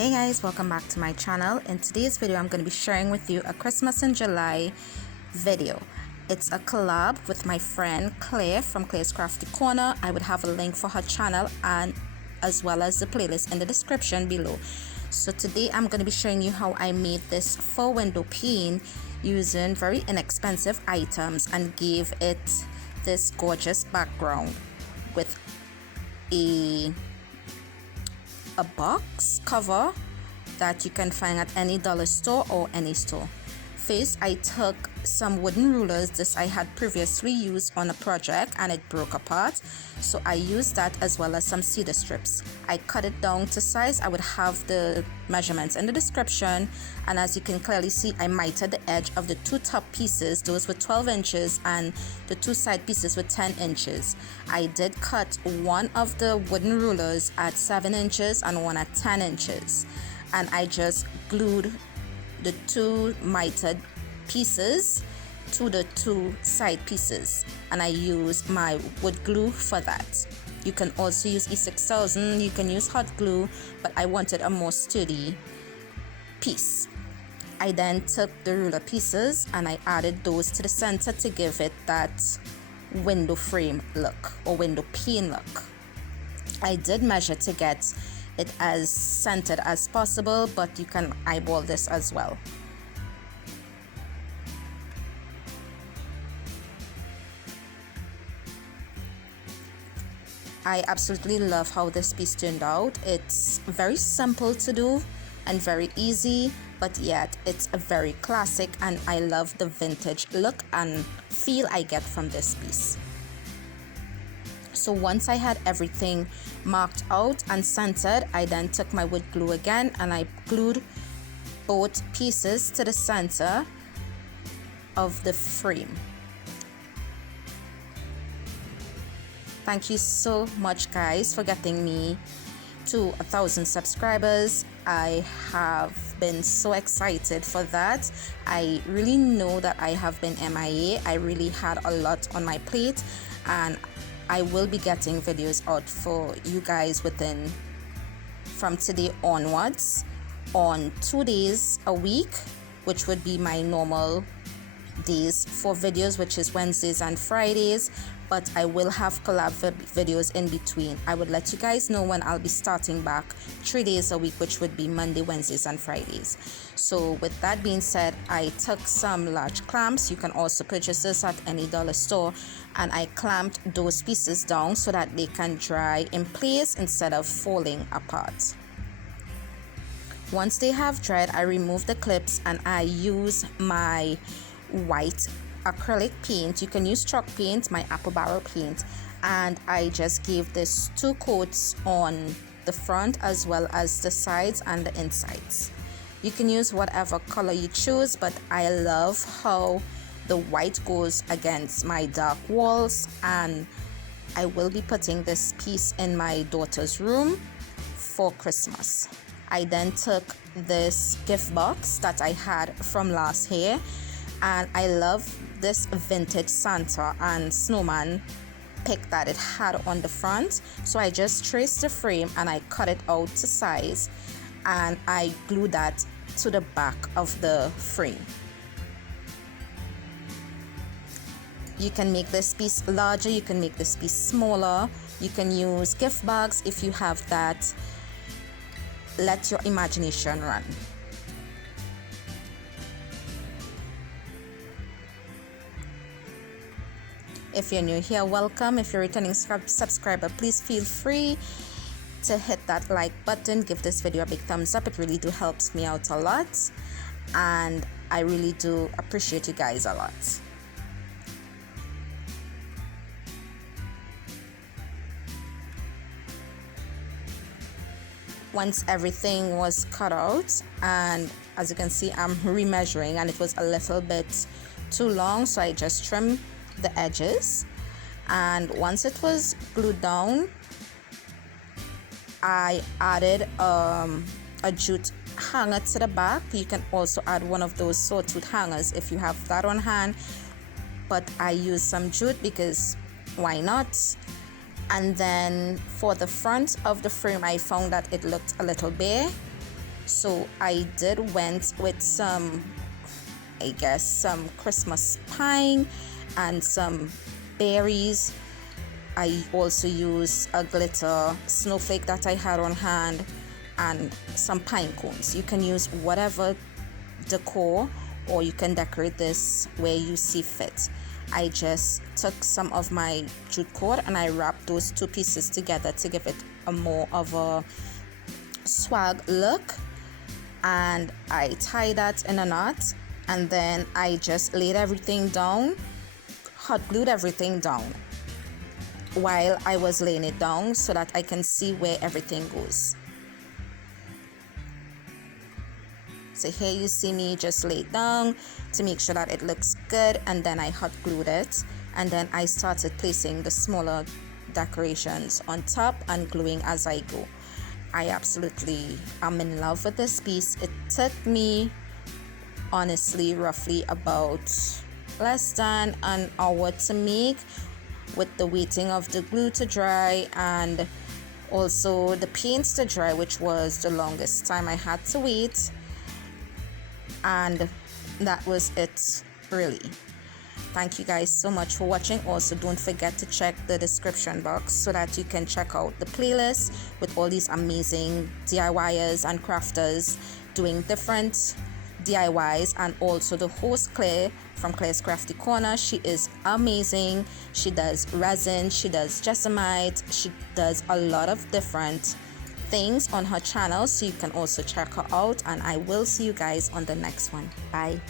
Hey guys, welcome back to my channel. In today's video I'm going to be sharing with you a Christmas in July video. It's a collab with my friend Claire from Claire's Crafty Corner. I would have a link for her channel and as well as the playlist in the description below. So today I'm going to be showing you how I made this faux window pane using very inexpensive items and gave it this gorgeous background with a box cover that you can find at any dollar store or any store. First, I took some wooden rulers. This I had previously used on a project and it broke apart, so I used that as well as some cedar strips. I cut it down to size. I would have the measurements in the description, and as you can clearly see, I mitered the edge of the two top pieces. Those were 12 inches and the two side pieces were 10 inches. I did cut one of the wooden rulers at 7 inches and one at 10 inches, and I just glued the two mitered pieces to the two side pieces, and I use my wood glue for that. You can also use E6000, you can use hot glue, but I wanted a more sturdy piece. I then took the ruler pieces and I added those to the center to give it that window frame look or window pane look. I did measure to get it as centered as possible, but you can eyeball this as well. I absolutely love how this piece turned out. It's very simple to do and very easy, but yet it's a very classic, and I love the vintage look and feel I get from this piece. So once I had everything marked out and centered, I then took my wood glue again and I glued both pieces to the center of the frame. Thank you so much guys for getting me to 1,000 subscribers. I have been so excited for that. I really know that I have been MIA. I really had a lot on my plate, and I will be getting videos out for you guys from today onwards on 2 days a week, which would be my normal days for videos, which is Wednesdays and Fridays, but I will have collab videos in between. I would let you guys know when I'll be starting back 3 days a week, which would be Monday, Wednesdays and Fridays. So with that being said, I took some large clamps. You can also purchase this at any dollar store, and I clamped those pieces down so that they can dry in place instead of falling apart. Once they have dried, I remove the clips and I use my white acrylic paint. You can use chalk paint, my apple barrel paint, and I just gave this 2 coats on the front as well as the sides and the insides. You can use whatever color you choose, but I love how the white goes against my dark walls, and I will be putting this piece in my daughter's room for Christmas. I then took this gift box that I had from last year, and I love this vintage Santa and snowman pick that it had on the front. So I just traced the frame and I cut it out to size, and I glued that to the back of the frame. You can make this piece larger, you can make this piece smaller, you can use gift bags if you have that. Let your imagination run. If you're new here, welcome. If you're a returning subscriber, please feel free to hit that like button. Give this video a big thumbs up. It really do helps me out a lot, and I really do appreciate you guys a lot. Once everything was cut out, and as you can see, I'm remeasuring and it was a little bit too long, so I just trimmed the edges. And once it was glued down, I added a jute hanger to the back. You can also add one of those sawtooth hangers if you have that on hand, but I use some jute because why not? And then for the front of the frame, I found that it looked a little bare, So I did went with some, I guess, some Christmas pine and some berries. I also used a glitter snowflake that I had on hand and some pine cones. You can use whatever decor, or you can decorate this where you see fit. I just took some of my jute cord and I wrapped those two pieces together to give it a more of a swag look, and I tied that in a knot, and then I just laid everything down, hot glued everything down while I was laying it down so that I can see where everything goes. So here you see me just lay it down to make sure that it looks good, and then I hot glued it, and then I started placing the smaller decorations on top and gluing as I go. I absolutely am in love with this piece. It took me honestly roughly about less than an hour to make, with the waiting of the glue to dry and also the paints to dry, which was the longest time I had to wait. And that was it, really. Thank you guys so much for watching. Also, don't forget to check the description box so that you can check out the playlist with all these amazing DIYers and crafters doing different DIYs, and also the host Claire from Claire's Crafty Corner. She is amazing. She does resin, she does jessamite, she does a lot of different things on her channel, so you can also check her out, and I will see you guys on the next one. Bye.